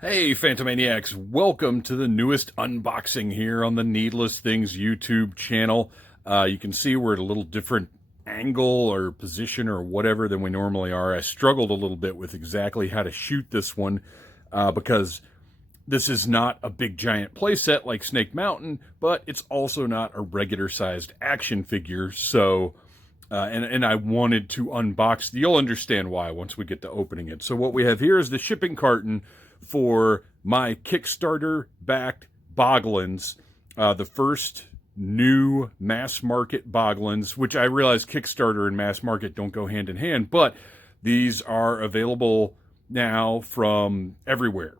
Hey, Phantomaniacs, welcome to the newest unboxing here on the Needless Things YouTube channel. You can see we're at a little different angle or position or whatever than we normally are. I struggled a little bit with exactly how to shoot this one because this is not a big giant playset like Snake Mountain, but it's also not a regular sized action figure. So, and I wanted to unbox, you'll understand why once we get to opening it. So what we have here is the shipping carton for my Kickstarter-backed Boglins, the first new mass market Boglins, which I realize Kickstarter and mass market don't go hand in hand, but these are available now from everywhere.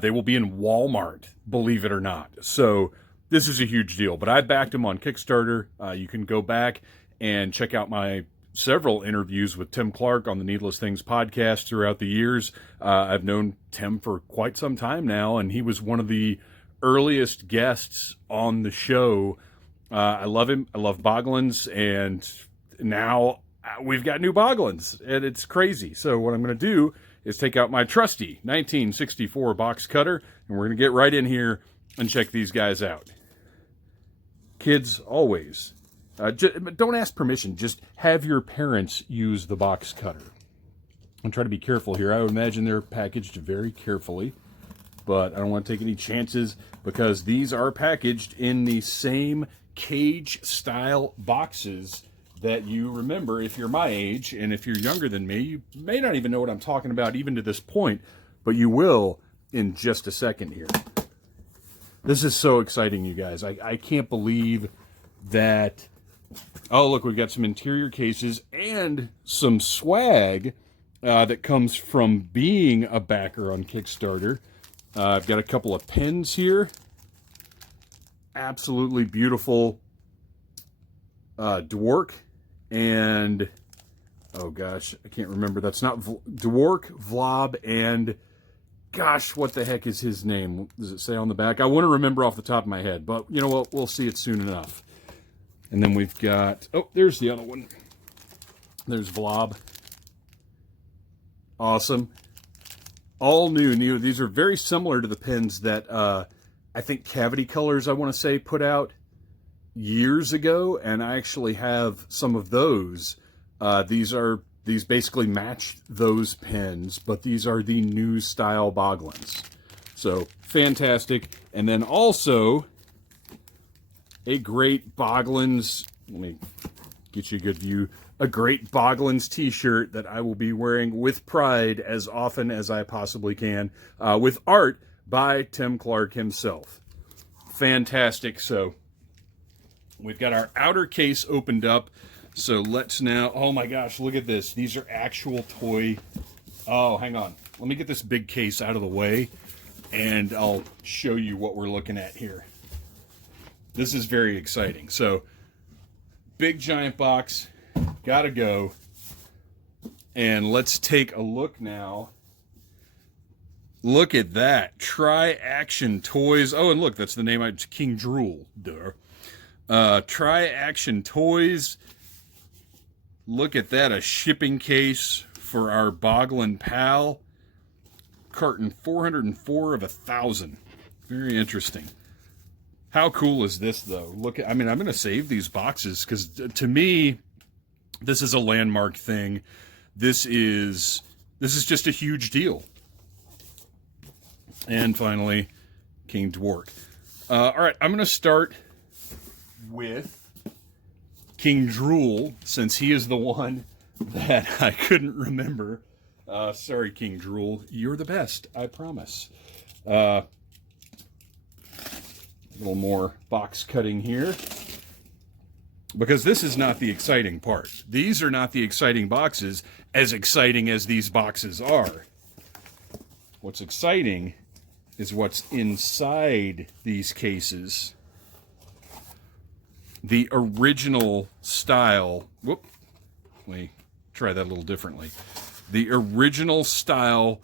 They will be in Walmart, believe it or not. So this is a huge deal, but I backed them on Kickstarter. You can go back and check out my several interviews with Tim Clark on the Needless Things podcast throughout the years. I've known Tim for quite some time now, and he was one of the earliest guests on the show. I love him. I love Boglins, and now we've got new Boglins, and it's crazy. So what I'm going to do is take out my trusty 1964 box cutter, and we're going to get right in here and check these guys out. Kids, always. Don't ask permission. Just have your parents use the box cutter. I'm trying to be careful here. I would imagine they're packaged very carefully, but I don't want to take any chances because these are packaged in the same cage-style boxes that you remember if you're my age, and if you're younger than me, you may not even know what I'm talking about even to this point, but you will in just a second here. This is so exciting, you guys. I can't believe that... Oh, look, we've got some interior cases and some swag that comes from being a backer on Kickstarter. I've got a couple of pins here. Absolutely beautiful Dwork and, oh gosh, I can't remember. That's not Dwork, Vlob, and gosh, what the heck is his name? Does it say on the back? I want to remember off the top of my head, but you know what? We'll see it soon enough. And then we've got, oh, there's the other one. There's Vlob. Awesome. All new. These are very similar to the pins that I think Cavity Colors, I want to say, put out years ago. And I actually have some of those. These basically match those pins, but these are the new style Boglins. So fantastic. And then also a great Boglins, let me get you a good view, a great Boglins t-shirt that I will be wearing with pride as often as I possibly can, with art by Tim Clark himself. Fantastic. So we've got our outer case opened up. So let's now, oh my gosh, look at this. These are actual toy. Oh, hang on. Let me get this big case out of the way and I'll show you what we're looking at here. This is very exciting. So, big giant box, gotta go. And let's take a look now. Look at that. Triaction Toys. Oh, and look, that's the name. King Drool. Duh. Triaction Toys. Look at that. A shipping case for our Boglin pal. Carton 404 of 1,000. Very interesting. How cool is this, though? Look, I mean, I'm going to save these boxes because to me, this is a landmark thing. This is just a huge deal. And finally, King Dwork. All right, I'm going to start with King Drool, since he is the one that I couldn't remember. Sorry, King Drool. You're the best, I promise. A little more box cutting here, because this is not the exciting part. These are not the exciting boxes, as exciting as these boxes are. What's exciting is what's inside these cases. The original style, whoop, let me try that a little differently. The original style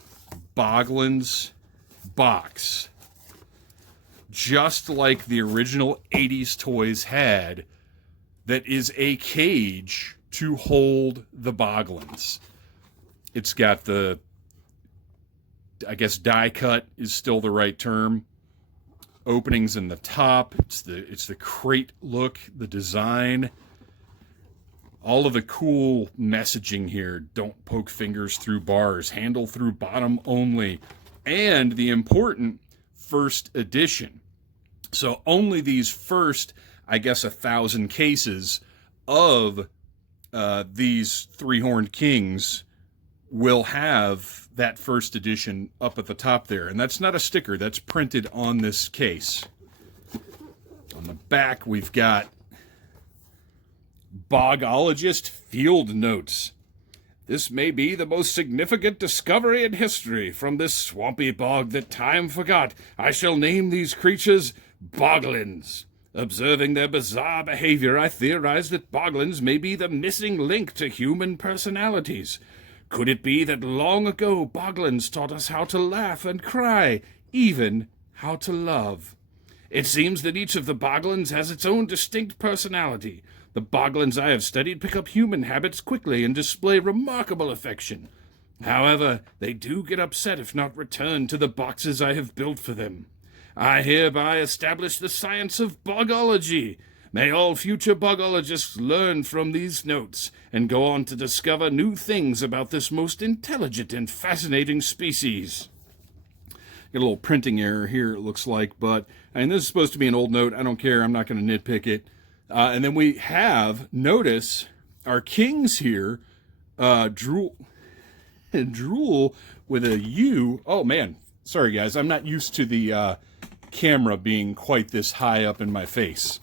Boglins box, just like the original 80s toys had, that is a cage to hold the Boglins. It's got the I guess die cut is still the right term. Openings in the top. It's the crate look, the design. All of the cool messaging here. Don't poke fingers through bars. Handle through bottom only. And the important first edition. So only these first, I guess, 1,000 cases of these Three-Horned Kings will have that first edition up at the top there. And that's not a sticker. That's printed on this case. On the back, we've got Bogologist Field Notes. This may be the most significant discovery in history. From this swampy bog that time forgot, I shall name these creatures Boglins. Observing their bizarre behavior, I theorize that Boglins may be the missing link to human personalities. Could it be that long ago Boglins taught us how to laugh and cry, even how to love? It seems that each of the Boglins has its own distinct personality. The Boglins I have studied pick up human habits quickly and display remarkable affection. However, they do get upset if not returned to the boxes I have built for them. I hereby establish the science of bogology. May all future bogologists learn from these notes and go on to discover new things about this most intelligent and fascinating species. Got a little printing error here, it looks like, but and this is supposed to be an old note. I don't care. I'm not going to nitpick it. And then we have, notice, our kings here, drool with a U. Oh, man. Sorry, guys. I'm not used to the camera being quite this high up in my face.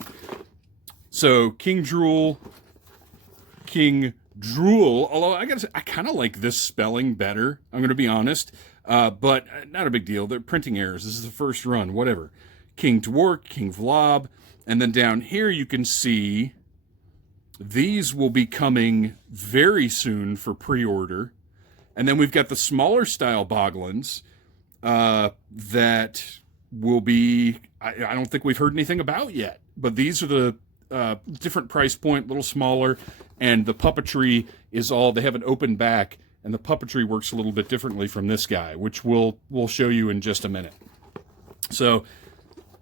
So, King Drool, although I kind of like this spelling better, I'm going to be honest, but not a big deal. They're printing errors. This is the first run, whatever. King Dwork, King Vlob, and then down here you can see these will be coming very soon for pre-order. And then we've got the smaller style Boglins that will be, I don't think we've heard anything about yet, but these are the different price point, a little smaller, and the puppetry is all, they have an open back, and the puppetry works a little bit differently from this guy, which we'll show you in just a minute. So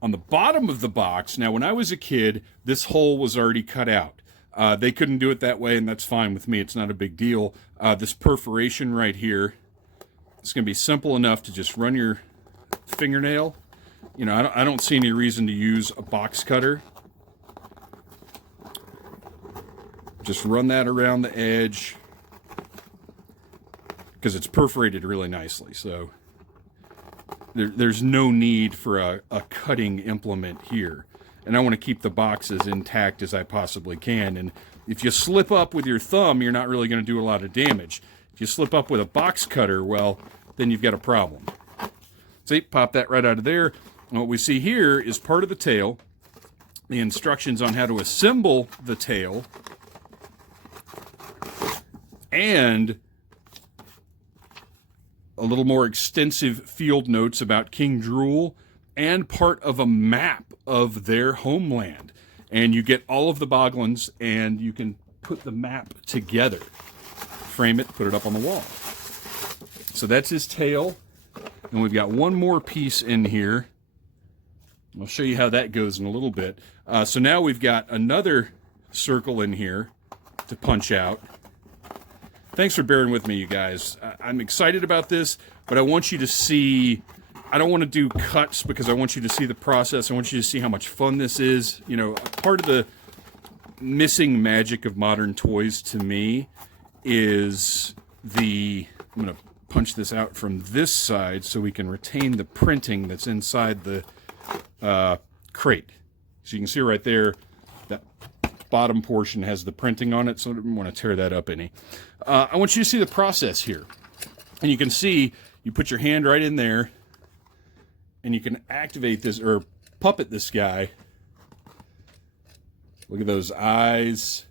on the bottom of the box, now when I was a kid, this hole was already cut out. They couldn't do it that way, and that's fine with me. It's not a big deal. This perforation right here, it's going to be simple enough to just run your fingernail. You know, I don't see any reason to use a box cutter. Just run that around the edge because it's perforated really nicely. So there's no need for a cutting implement here. And I want to keep the box as intact as I possibly can. And if you slip up with your thumb, you're not really going to do a lot of damage. If you slip up with a box cutter, well, then you've got a problem. See, pop that right out of there. And what we see here is part of the tail, the instructions on how to assemble the tail, and a little more extensive field notes about King Drool, and part of a map of their homeland. And you get all of the Boglins, and you can put the map together. Frame it, put it up on the wall. So that's his tail. And we've got one more piece in here. I'll show you how that goes in a little bit. So now we've got another circle in here to punch out. Thanks for bearing with me, you guys. I'm excited about this, but I want you to see, I don't want to do cuts because I want you to see the process. I want you to see how much fun this is. You know, part of the missing magic of modern toys to me is I'm going to punch this out from this side so we can retain the printing that's inside the crate. So you can see right there, that bottom portion has the printing on it, so I don't want to tear that up any. I want you to see the process here. And you can see, you put your hand right in there, and you can activate this, or puppet this guy. Look at those eyes.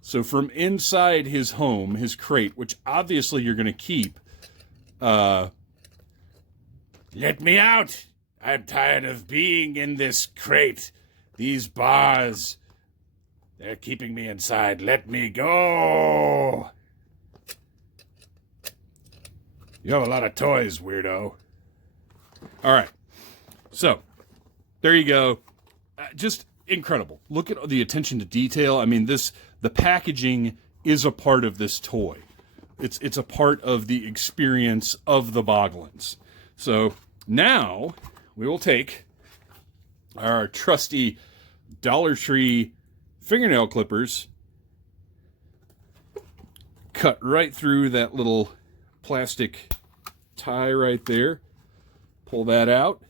So from inside his home, his crate, which obviously you're going to keep, let me out! I'm tired of being in this crate. These bars, they're keeping me inside. Let me go! You have a lot of toys, weirdo. All right. So, there you go. Just incredible. Look at the attention to detail. I mean, the packaging is a part of this toy. It's a part of the experience of the Boglins. So, now we will take our trusty Dollar Tree fingernail clippers, cut right through that little plastic tie right there, pull that out,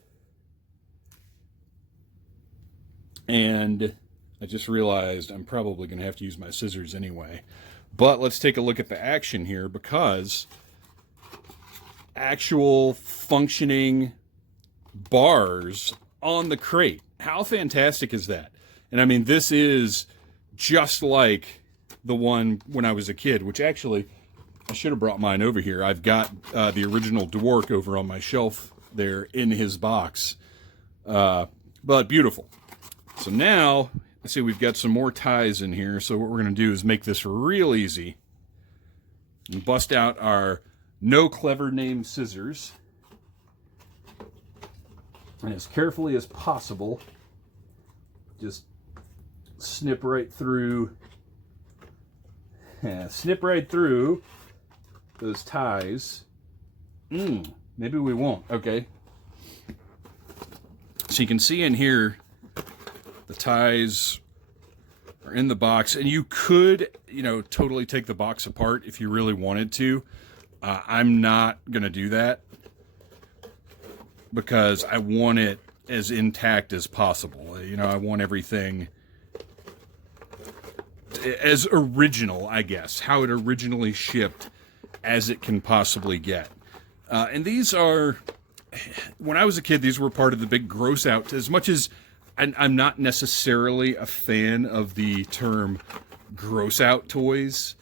and I just realized I'm probably going to have to use my scissors anyway. But let's take a look at the action here, because actual functioning bars on the crate. How fantastic is that? And I mean, this is just like the one when I was a kid, which actually, I should have brought mine over here. I've got the original Dwork over on my shelf there in his box. But beautiful. So now, let's see, we've got some more ties in here. So what we're going to do is make this real easy. And bust out our no clever name scissors. And as carefully as possible, just snip right through. Snip right through those ties. Maybe we won't. Okay. So you can see in here, the ties are in the box, and you could, totally take the box apart if you really wanted to. I'm not going to do that because I want it as intact as possible. I want everything as original, I guess, how it originally shipped as it can possibly get. And these are, when I was a kid, these were part of the big gross out. As much as I'm not necessarily a fan of the term gross out toys,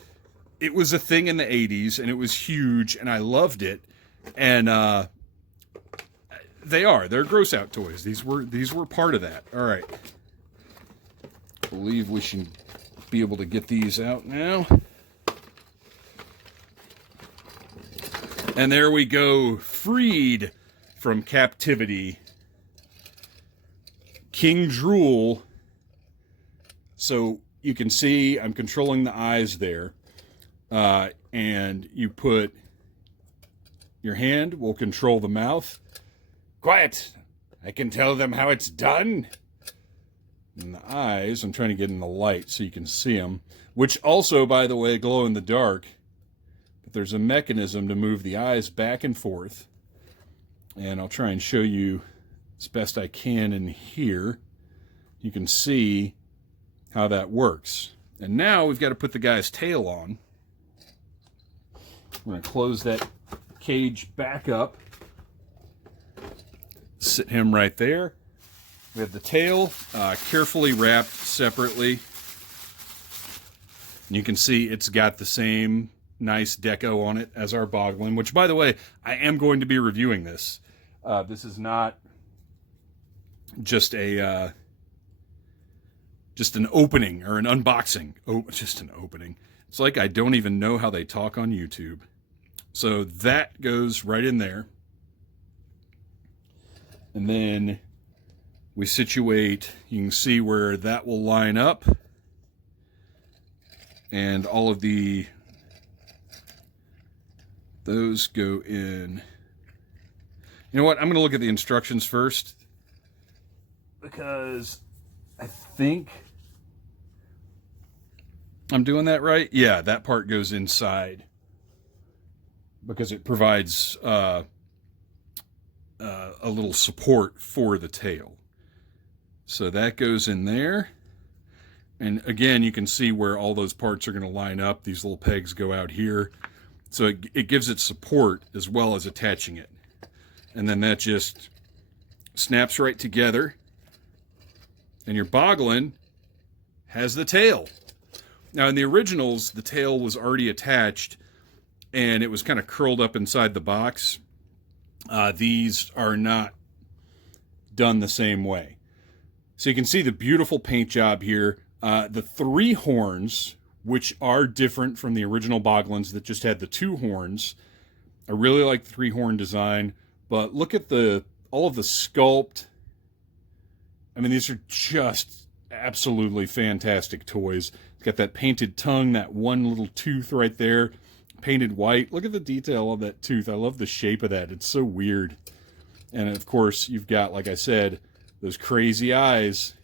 it was a thing in the 80s, and it was huge, and I loved it. And they're gross out toys. These were part of that. All right. I believe we should be able to get these out now. And there we go, freed from captivity. King Drool. So you can see I'm controlling the eyes there. And you put your hand will control the mouth. Quiet! I can tell them how it's done. And the eyes, I'm trying to get in the light so you can see them. Which also, by the way, glow in the dark. But there's a mechanism to move the eyes back and forth. And I'll try and show you as best I can in here. You can see how that works. And now we've got to put the guy's tail on. I'm going to close that cage back up. Sit him right there. We have the tail carefully wrapped separately. And you can see it's got the same nice deco on it as our Boglin, which, by the way, I am going to be reviewing this. This is not just an opening or an unboxing. Oh, just an opening. It's like I don't even know how they talk on YouTube. So that goes right in there. And then we situate, you can see where that will line up. And all of those go in. You know what? I'm going to look at the instructions first, because I think I'm doing that right. Yeah, that part goes inside because it provides a little support for the tail. So that goes in there. And again, you can see where all those parts are going to line up. These little pegs go out here. So it gives it support as well as attaching it. And then that just snaps right together. And your Boglin has the tail. Now in the originals, the tail was already attached and it was kind of curled up inside the box. These are not done the same way. So you can see the beautiful paint job here. The 3 horns, which are different from the original Boglins that just had the 2 horns, I really like the three-horn design, but look at all of the sculpt. I mean, these are just absolutely fantastic toys. It's got that painted tongue, that one little tooth right there, painted white. Look at the detail of that tooth. I love the shape of that. It's so weird. And of course, you've got, like I said, those crazy eyes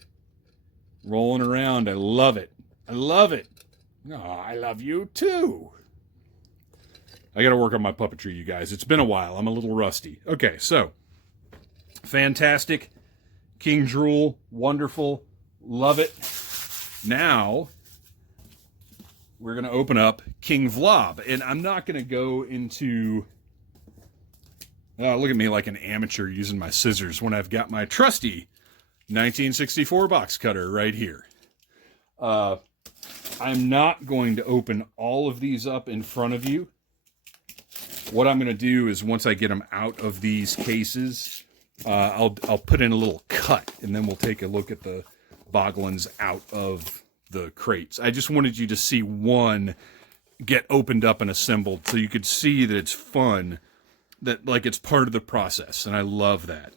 rolling around. I love it. I love it. Oh, I love you too. I got to work on my puppetry, you guys. It's been a while. I'm a little rusty. Okay, so fantastic. King Drool, wonderful. Love it. Now, we're going to open up King Vlob. And I'm not going to go into... look at me like an amateur using my scissors when I've got my trusty 1964 box cutter right here. I'm not going to open all of these up in front of you. What I'm going to do is once I get them out of these cases, I'll put in a little cut, and then we'll take a look at the Boglins out of the crates. I just wanted you to see one get opened up and assembled so you could see that it's fun, that like it's part of the process, and I love that.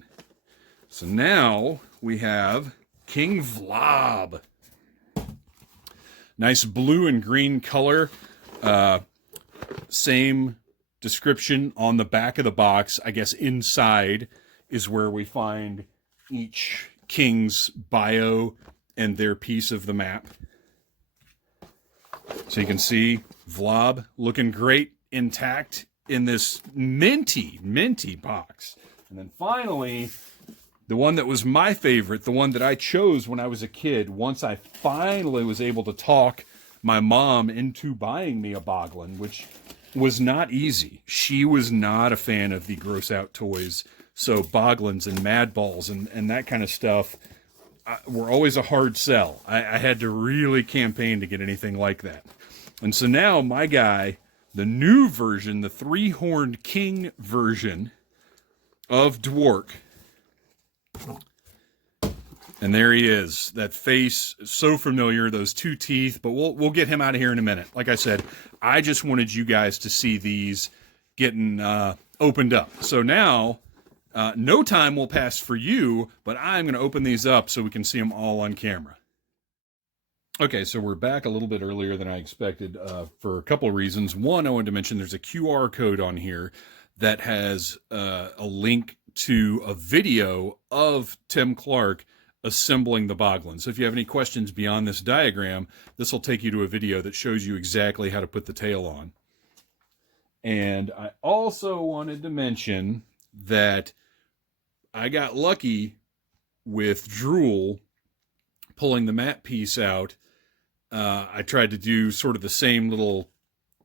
So now we have King Vlob. Nice blue and green color. Same description on the back of the box. I guess inside is where we find each king's bio and their piece of the map. So you can see Vlob looking great, intact in this minty box. And then finally, the one that was my favorite, the one that I chose when I was a kid, once I finally was able to talk my mom into buying me a Boglin, which was not easy. She was not a fan of the gross out toys. So Boglins and Mad Balls and that kind of stuff were always a hard sell. I had to really campaign to get anything like that. And so now my guy, the new version, the Three-Horned King version of Dwork. And there he is. That face, so familiar, those two teeth, but we'll get him out of here in a minute. Like I said, I just wanted you guys to see these getting opened up. So now, no time will pass for you, but I'm going to open these up so we can see them all on camera. Okay, so we're back a little bit earlier than I expected for a couple of reasons. One, I wanted to mention there's a QR code on here that has a link to a video of Tim Clark assembling the Boglins. So if you have any questions beyond this diagram, this will take you to a video that shows you exactly how to put the tail on. And I also wanted to mention that I got lucky with Drool pulling the map piece out. I tried to do sort of the same little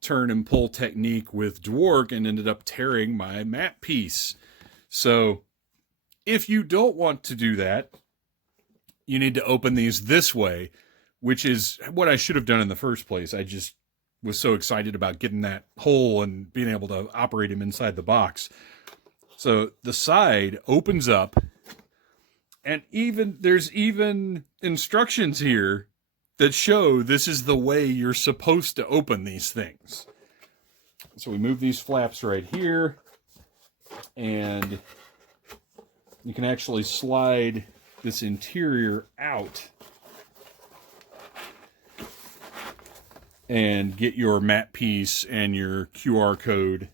turn and pull technique with Dwork and ended up tearing my map piece. So if you don't want to do that, you need to open these this way, which is what I should have done in the first place. I just was so excited about getting that hole and being able to operate him inside the box. So the side opens up, and there's even instructions here that show this is the way you're supposed to open these things. So we move these flaps right here, and you can actually slide this interior out and get your map piece and your QR code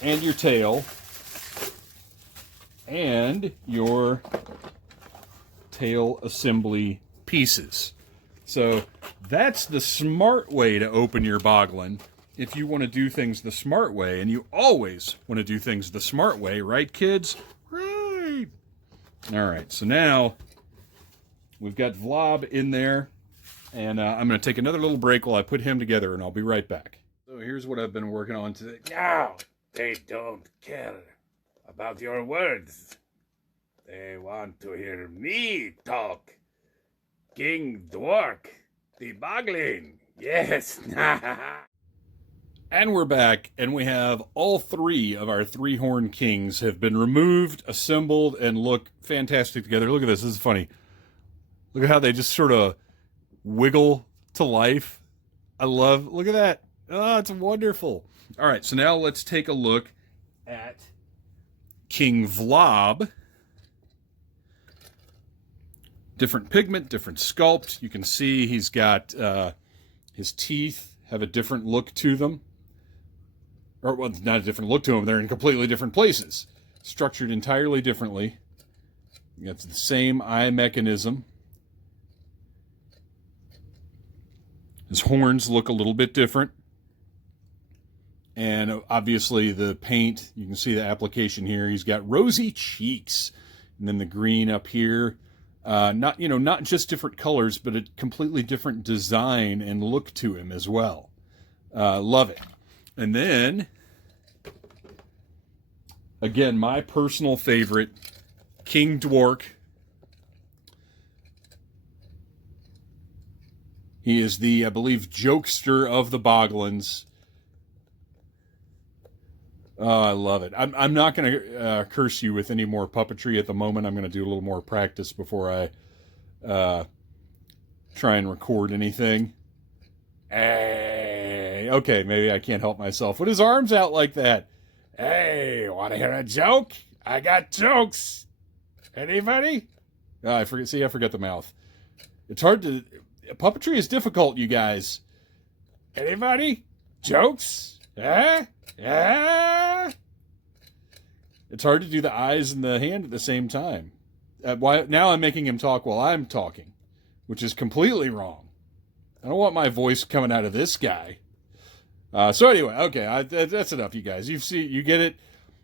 and your tail and your tail assembly pieces. So that's the smart way to open your Boglin if you want to do things the smart way, and you always want to do things the smart way, right, kids? Right. All right, so now we've got Vlob in there, and I'm going to take another little break while I put him together, and I'll be right back. So here's what I've been working on today. Now, they don't care about your words. They want to hear me talk. King Dwork, the Boglin. Yes. And we're back, and we have all three of our Three-Horned Kings have been removed, assembled, and look fantastic together. Look at this. This is funny. Look at how they just sort of wiggle to life. Look at that. Oh, it's wonderful. All right, so now let's take a look at King Vlob. Different pigment, different sculpt. You can see he's got his teeth have a different look to them. Or, well, not a different look to them. They're in completely different places. Structured entirely differently. It's the same eye mechanism. His horns look a little bit different. And obviously the paint, you can see the application here. He's got rosy cheeks. And then the green up here. Not just different colors, but a completely different design and look to him as well. Love it. And then, again, my personal favorite, King Dwork. He is the, I believe, jokester of the Boglins. Oh, I love it. I'm not going to curse you with any more puppetry at the moment. I'm going to do a little more practice before I try and record anything. Hey, okay, maybe I can't help myself. With his arms out like that. Hey, want to hear a joke? I got jokes. Anybody? Oh, I forgot the mouth. It's hard to... Puppetry is difficult, you guys. Anybody? Jokes? Yeah. It's hard to do the eyes and the hand at the same time. Now I'm making him talk while I'm talking, which is completely wrong. I don't want my voice coming out of this guy. So anyway, okay, that's enough, you guys. You get it.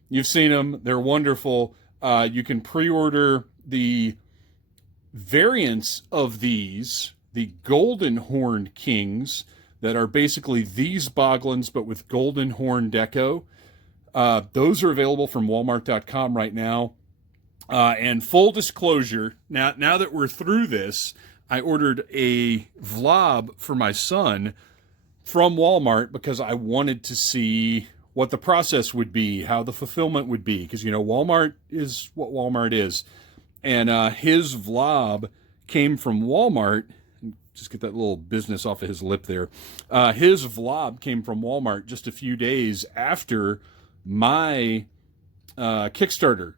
You've seen them. They're wonderful. You can pre-order the variants of these, the Golden Horned Kings, that are basically these Boglins, but with golden horn deco. Those are available from Walmart.com right now. And full disclosure, now that we're through this, I ordered a Vlob for my son from Walmart because I wanted to see what the process would be, how the fulfillment would be, because, Walmart is what Walmart is. And his Vlob came from Walmart. Just get that little business off of his lip there. His Vlob came from Walmart just a few days after my Kickstarter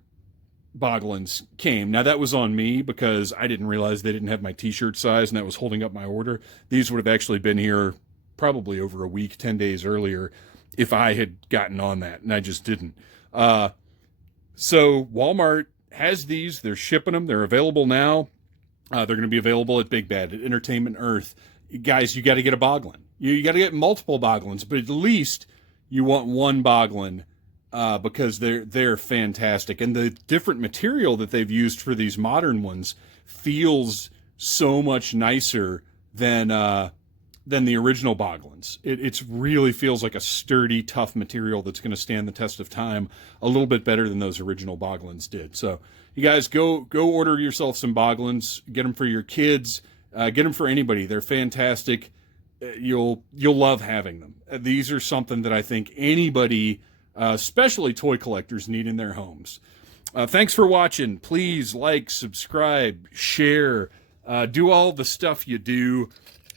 Boglins came. Now, that was on me because I didn't realize they didn't have my t-shirt size, and that was holding up my order. These would have actually been here probably over a week, 10 days earlier, if I had gotten on that, and I just didn't. So Walmart has these. They're shipping them. They're available now. They're going to be available at Big Bad, at Entertainment Earth. Guys, you got to get a Boglin. You got to get multiple Boglins, but at least you want one Boglin because they're fantastic. And the different material that they've used for these modern ones feels so much nicer than the original Boglins. It really feels like a sturdy, tough material that's going to stand the test of time a little bit better than those original Boglins did. So you guys go order yourself some Boglins. Get them for your kids. Get them for anybody. They're fantastic. You'll love having them. These are something that I think anybody, especially toy collectors, need in their homes. Thanks for watching. Please like, subscribe, share, do all the stuff you do,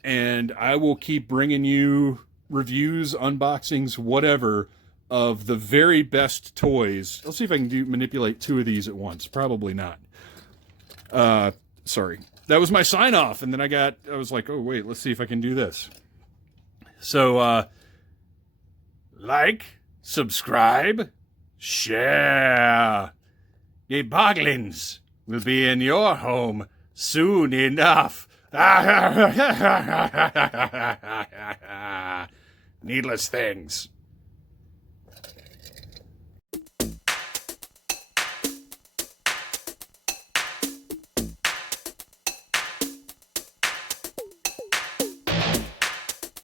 and I will keep bringing you reviews, unboxings, whatever, of the very best toys. Let's see if I can manipulate two of these at once. Probably not. Sorry. That was my sign off, and then I was like, oh wait, let's see if I can do this. So, like, subscribe, share. The Boglins will be in your home soon enough. Needless things.